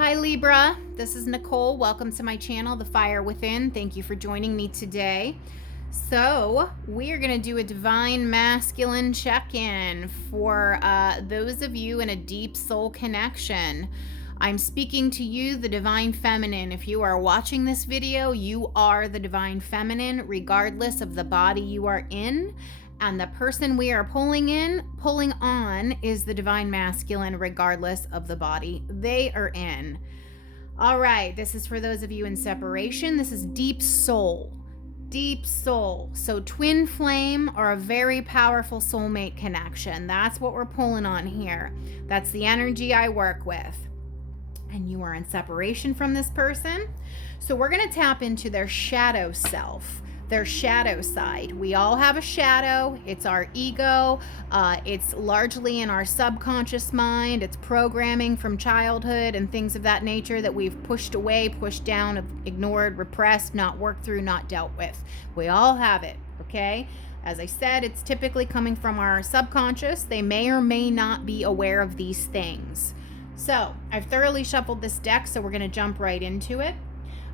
Hi Libra, this is Nicole. Welcome to my channel, The Fire Within. Thank you for joining me today. So we are going to do a divine masculine check-in for those of you in a deep soul connection. I'm speaking to you, the divine feminine. If you are watching this video, you are the divine feminine, regardless of the body you are in. And the person we are pulling on is the divine masculine, regardless of the body they are in. All right, this is for those of you in separation. This is deep soul. Deep soul. So twin flame or a very powerful soulmate connection. That's what we're pulling on here. That's the energy I work with. And you are in separation from this person. So we're going to tap into their shadow self. Their shadow side. We all have a shadow. It's our ego. It's largely in our subconscious mind. It's programming from childhood and things of that nature that we've pushed away, pushed down, ignored, repressed, not worked through, not dealt with. We all have it, okay? As I said, it's typically coming from our subconscious. They may or may not be aware of these things. So I've thoroughly shuffled this deck, so we're going to jump right into it.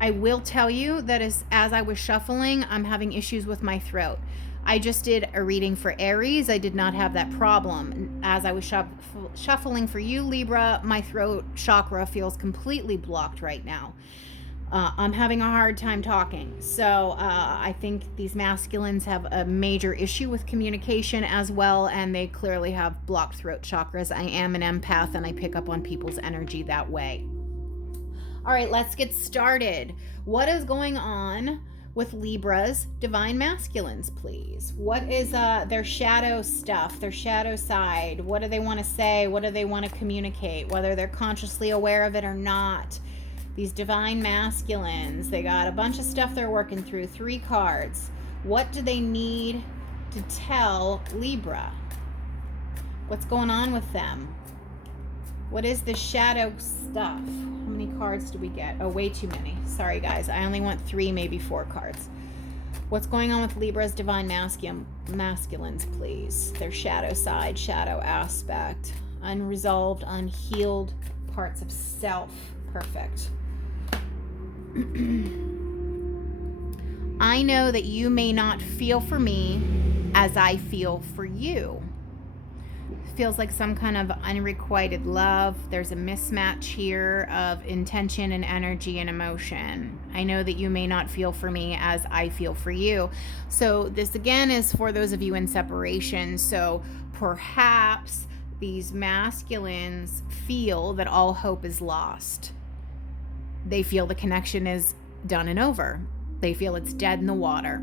I will tell you that as I was shuffling, I'm having issues with my throat. I just did a reading for Aries. I did not have that problem. As I was shuffling for you, Libra, my throat chakra feels completely blocked right now. I'm having a hard time talking. So I think these masculines have a major issue with communication as well, and they clearly have blocked throat chakras. I am an empath, and I pick up on people's energy that way. All right, let's get started. What is going on with Libra's divine masculines, please? What is their shadow stuff, their shadow side? What do they want to say? What do they want to communicate? Whether they're consciously aware of it or not. These divine masculines, they got a bunch of stuff they're working through. 3 cards. What do they need to tell Libra? What's going on with them? What is the shadow stuff? How many cards do we get? Oh, way too many. Sorry, guys. I only want 3, maybe 4 cards. What's going on with Libra's divine masculines, please? Their shadow side, shadow aspect. Unresolved, unhealed parts of self. Perfect. I know that you may not feel for me as I feel for you. Feels like some kind of unrequited love. There's a mismatch here of intention and energy and emotion. I know that you may not feel for me as I feel for you. So this again is for those of you in separation. So perhaps these masculines feel that all hope is lost. They feel the connection is done and over. They feel it's dead in the water.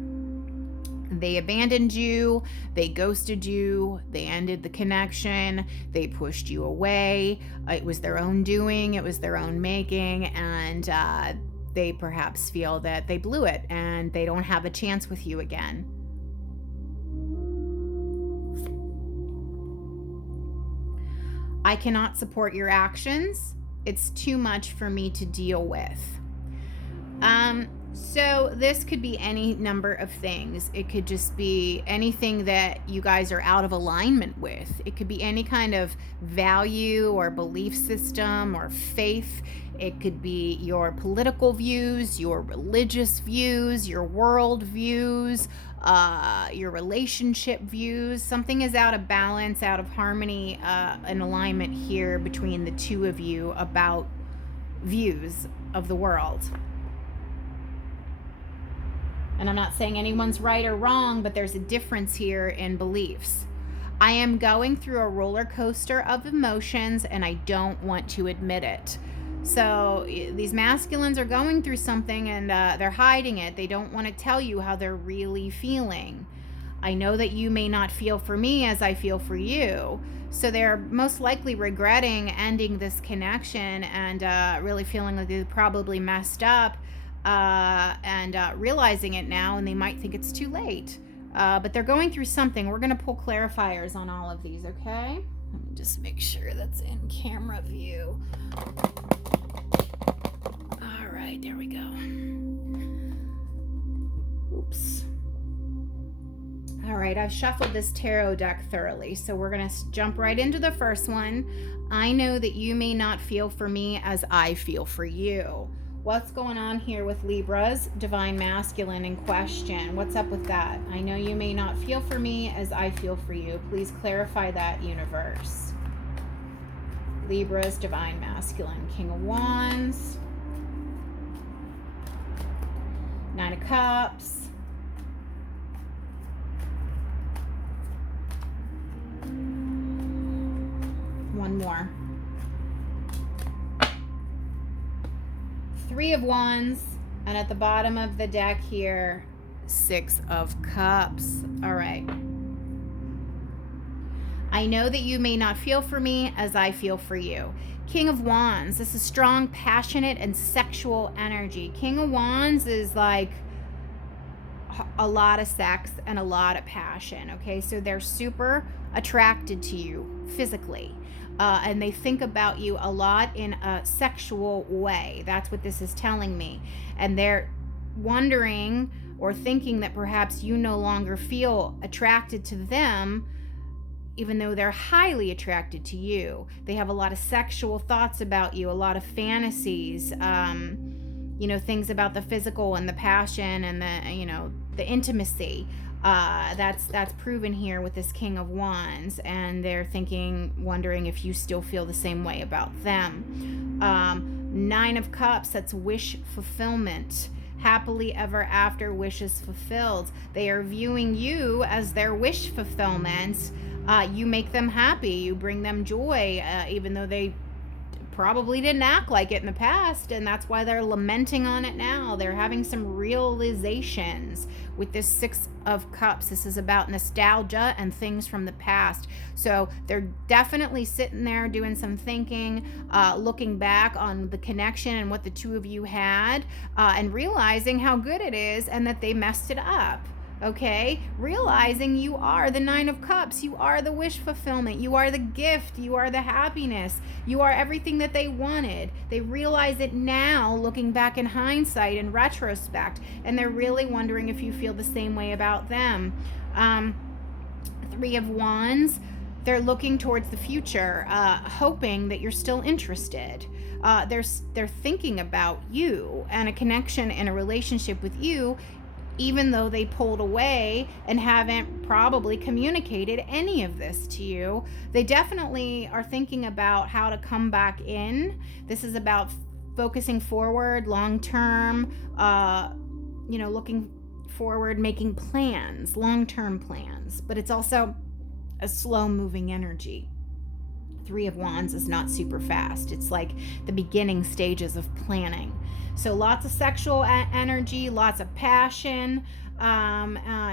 They abandoned you, they ghosted you, they ended the connection, they pushed you away. It was their own doing, it was their own making, and they perhaps feel that they blew it and they don't have a chance with you again. I cannot support your actions. It's too much for me to deal with. So this could be any number of things. It could just be anything that you guys are out of alignment with. It could be any kind of value or belief system or faith. It could be your political views, your religious views, your world views, your relationship views. Something is out of balance, out of harmony, and alignment here between the two of you about views of the world. And I'm not saying anyone's right or wrong, but there's a difference here in beliefs. I am going through a roller coaster of emotions, and I don't want to admit it. So these masculines are going through something, and they're hiding it. They don't want to tell you how they're really feeling. I know that you may not feel for me as I feel for you. So they're most likely regretting ending this connection and really feeling like they probably messed up. And realizing it now, and they might think it's too late. But they're going through something. We're going to pull clarifiers on all of these, okay? Let me just make sure that's in camera view. All right, there we go. Oops. All right, I've shuffled this tarot deck thoroughly, so we're going to jump right into the first one. I know that you may not feel for me as I feel for you. What's going on here with Libra's divine masculine in question? What's up with that? I know you may not feel for me as I feel for you. Please clarify that, universe. Libra's divine masculine. King of Wands. Nine of Cups. One more. Three of Wands, and at the bottom of the deck here, Six of Cups. All right. I know that you may not feel for me as I feel for you. King of Wands, this is strong, passionate, and sexual energy. King of Wands is like a lot of sex and a lot of passion, okay? So they're super attracted to you physically. And they think about you a lot in a sexual way. That's what this is telling me. And they're wondering or thinking that perhaps you no longer feel attracted to them, even though they're highly attracted to you. They have a lot of sexual thoughts about you, a lot of fantasies, things about the physical and the passion and the intimacy. That's proven here with this King of Wands, and they're wondering if you still feel the same way about them. Nine of Cups, that's wish fulfillment. Happily ever after, wishes fulfilled. They are viewing you as their wish fulfillment. You make them happy. You bring them joy, even though they probably didn't act like it in the past, and that's why they're lamenting on it now. They're having some realizations with this Six of Cups. This is about nostalgia and things from the past. So they're definitely sitting there doing some thinking, looking back on the connection and what the two of you had, and realizing how good it is and that they messed it up. Okay, realizing you are the Nine of Cups, you are the wish fulfillment, you are the gift, you are the happiness, you are everything that they wanted. They realize it now, looking back in hindsight, in retrospect, and they're really wondering if you feel the same way about them. Three of Wands, they're looking towards the future, hoping that you're still interested. They're thinking about you and a connection and a relationship with you, even though they pulled away and haven't probably communicated any of this to you. They definitely are thinking about how to come back in. This is about focusing forward, long-term, looking forward, making plans, long-term plans. But it's also a slow-moving energy. Three of Wands is not super fast. It's like the beginning stages of planning. So lots of sexual energy, lots of passion.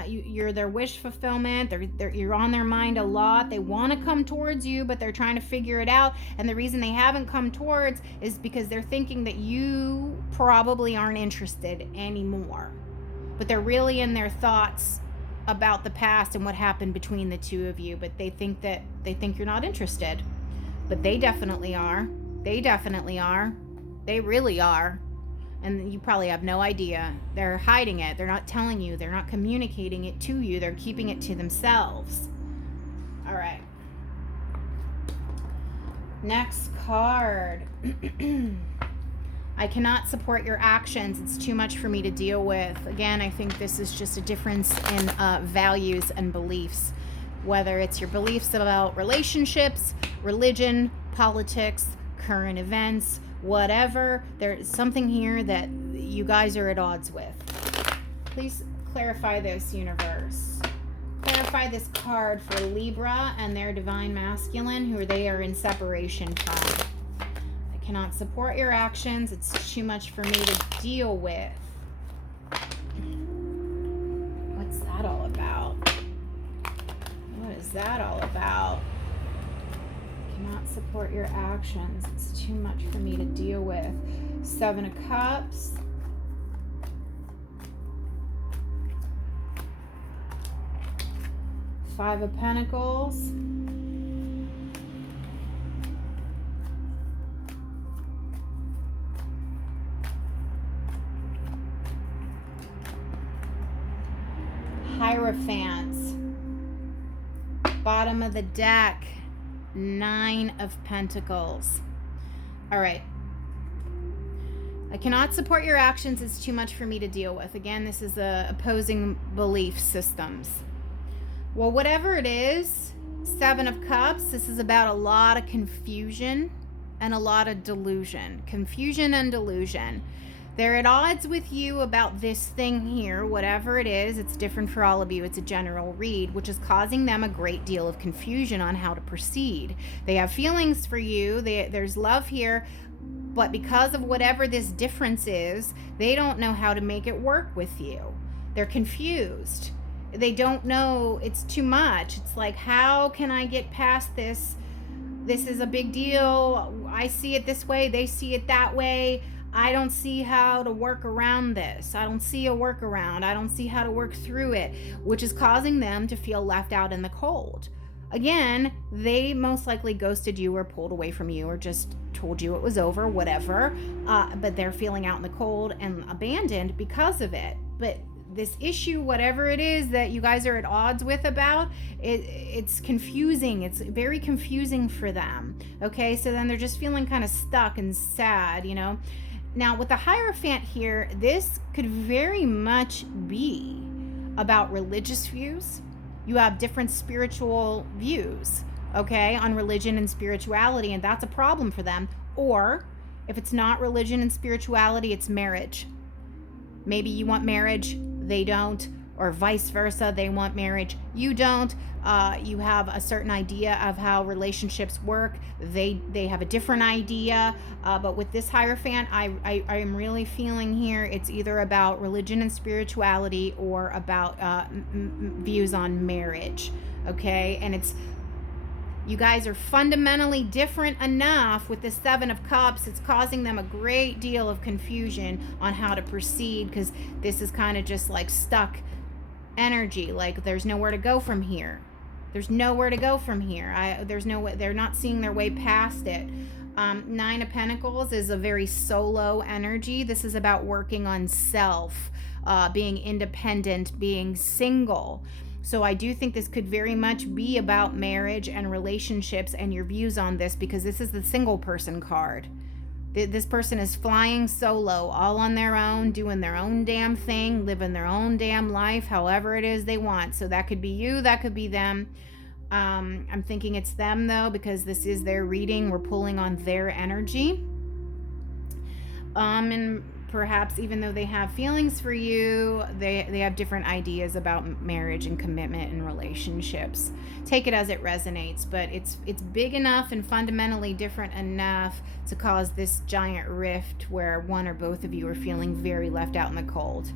You're their wish fulfillment. You're on their mind a lot. They want to come towards you, but they're trying to figure it out. And the reason they haven't come towards is because they're thinking that you probably aren't interested anymore. But they're really in their thoughts about the past and what happened between the two of you. But they think you're not interested. But they definitely are. They definitely are. They really are. And you probably have no idea. They're hiding it. They're not telling you. They're not communicating it to you. They're keeping it to themselves. All right. Next card. I cannot support your actions. It's too much for me to deal with. Again, I think this is just a difference in values and beliefs. Whether it's your beliefs about relationships, religion, politics, current events, whatever, there's something here that you guys are at odds with. Please clarify this, universe. Clarify this card for Libra and their divine masculine, who they are in separation from. I cannot support your actions. It's too much for me to deal with. What's that all about? What is that all about? Cannot support your actions. It's too much for me to deal with. Seven of Cups. Five of Pentacles. Hierophants. Bottom of the deck, 9 of Pentacles. All right. I cannot support your actions. It's too much for me to deal with. Again, this is opposing belief systems. Well, whatever it is, 7 of Cups, this is about a lot of confusion and a lot of delusion. Confusion and delusion. They're at odds with you about this thing here, whatever it is. It's different for all of you. It's a general read, which is causing them a great deal of confusion on how to proceed. They have feelings for you. There's love here, but because of whatever this difference is, they don't know how to make it work with you. They're confused. They don't know. It's too much. It's like, how can I get past this? This is a big deal. I see it this way. They see it that way. I don't see how to work around this. I don't see a workaround. I don't see how to work through it, which is causing them to feel left out in the cold. Again, they most likely ghosted you or pulled away from you or just told you it was over, whatever. But they're feeling out in the cold and abandoned because of it. But this issue, whatever it is that you guys are at odds with about, it's confusing. It's very confusing for them. Okay, so then they're just feeling kind of stuck and sad, you know. Now, with the Hierophant here, this could very much be about religious views. You have different spiritual views, okay, on religion and spirituality, and that's a problem for them. Or, if it's not religion and spirituality, it's marriage. Maybe you want marriage, they don't, or vice versa, they want marriage, you don't. You have a certain idea of how relationships work, they have a different idea. But with this Hierophant, I am really feeling here it's either about religion and spirituality or about views on marriage, okay? And it's, you guys are fundamentally different enough. With the 7 of Cups, it's causing them a great deal of confusion on how to proceed, because this is kind of just like stuck energy, like there's nowhere to go from here. There's nowhere to go from here. There's no way. They're not seeing their way past it. 9 of Pentacles is a very solo energy. This is about working on self, being independent, being single. So I do think this could very much be about marriage and relationships and your views on this, because this is the single person card. This person is flying solo, all on their own, doing their own damn thing, living their own damn life, however it is they want. So that could be you, that could be them. I'm thinking it's them though, because this is their reading. We're pulling on their energy. And perhaps even though they have feelings for you, they have different ideas about marriage and commitment and relationships. Take it as it resonates, but it's big enough and fundamentally different enough to cause this giant rift where one or both of you are feeling very left out in the cold.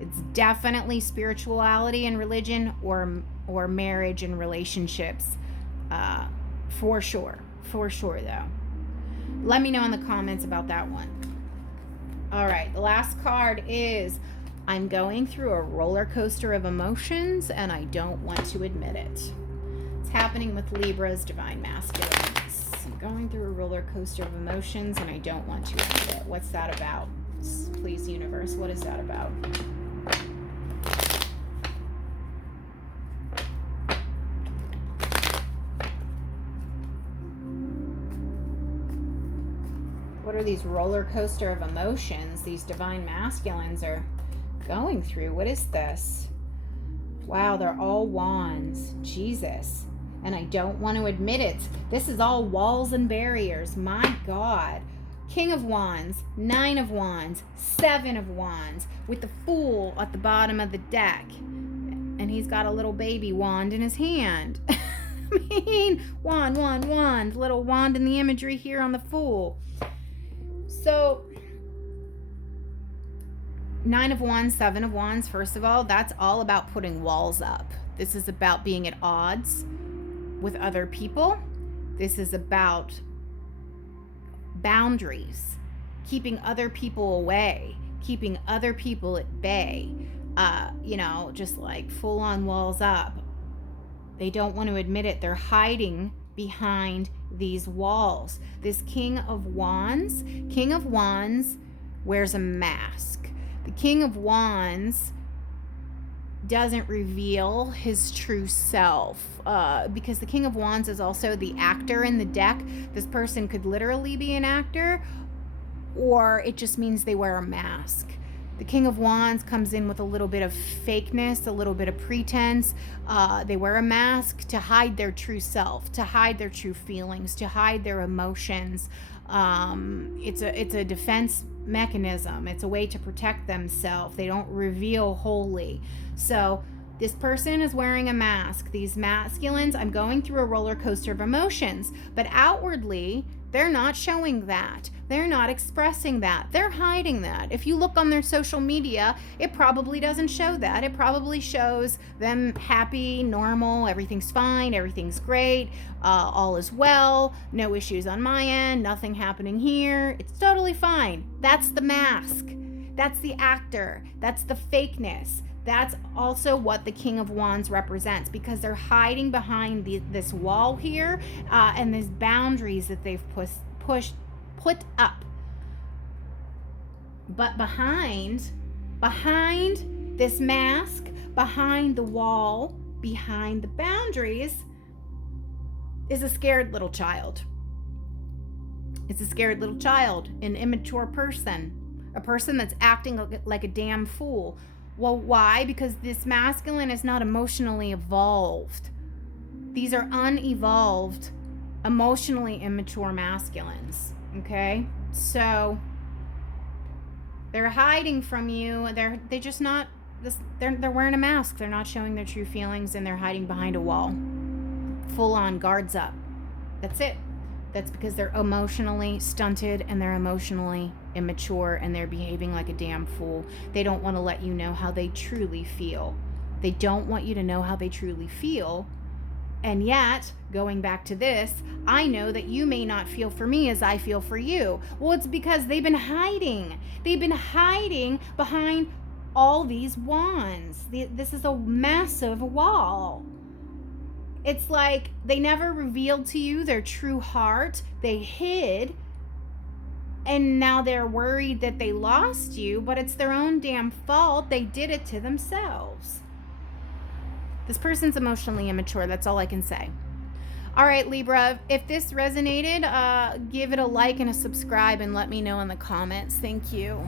It's definitely spirituality and religion, or marriage and relationships, for sure though. Let me know in the comments about that one. All right, the last card is, I'm going through a roller coaster of emotions and I don't want to admit it. It's happening with Libra's divine masculines. I'm going through a roller coaster of emotions and I don't want to admit it. What's that about? Please, universe, what is that about? What are these roller coaster of emotions these divine masculines are going through? What is this? Wow, they're all wands. Jesus. And I don't want to admit it. This is all walls and barriers. My God. King of Wands, 9 of Wands, 7 of Wands, with the Fool at the bottom of the deck. And he's got a little baby wand in his hand. I mean, wand, little wand in the imagery here on the Fool. So, 9 of Wands, 7 of Wands, first of all, that's all about putting walls up. This is about being at odds with other people. This is about boundaries, keeping other people away, keeping other people at bay, just like full on walls up. They don't want to admit it. They're hiding behind these walls. This King of Wands wears a mask. The King of Wands doesn't reveal his true self, because the King of Wands is also the actor in the deck. This person could literally be an actor, or it just means they wear a mask. The King of Wands comes in with a little bit of fakeness, a little bit of pretense. They wear a mask to hide their true self, to hide their true feelings, to hide their emotions. It's a defense mechanism. It's a way to protect themselves. They don't reveal wholly. So this person is wearing a mask. These masculines, I'm going through a roller coaster of emotions, but outwardly, they're not showing that. They're not expressing that. They're hiding that. If you look on their social media, it probably doesn't show that. It probably shows them happy, normal, everything's fine, everything's great, all is well, no issues on my end, nothing happening here. It's totally fine. That's the mask. That's the actor. That's the fakeness. That's also what the King of Wands represents, because they're hiding behind this wall here, and these boundaries that they've put up. But behind this mask, behind the wall, behind the boundaries, is a scared little child. It's a scared little child, an immature person, a person that's acting like a damn fool. Well, why? Because this masculine is not emotionally evolved. These are unevolved, emotionally immature masculines, okay? So they're hiding from you. They're wearing a mask. They're not showing their true feelings, and they're hiding behind a wall. Full on guards up. That's it. That's because they're emotionally stunted and they're emotionally immature and they're behaving like a damn fool. They don't want to let you know how they truly feel. They don't want you to know how they truly feel. And yet, going back to this, I know that you may not feel for me as I feel for you. Well, it's because they've been hiding. They've been hiding behind all these wands. This is a massive wall. It's like they never revealed to you their true heart. They hid, and now they're worried that they lost you, but it's their own damn fault. They did it to themselves. This person's emotionally immature. That's all I can say. All right, Libra, if this resonated, give it a like and a subscribe and let me know in the comments. Thank you.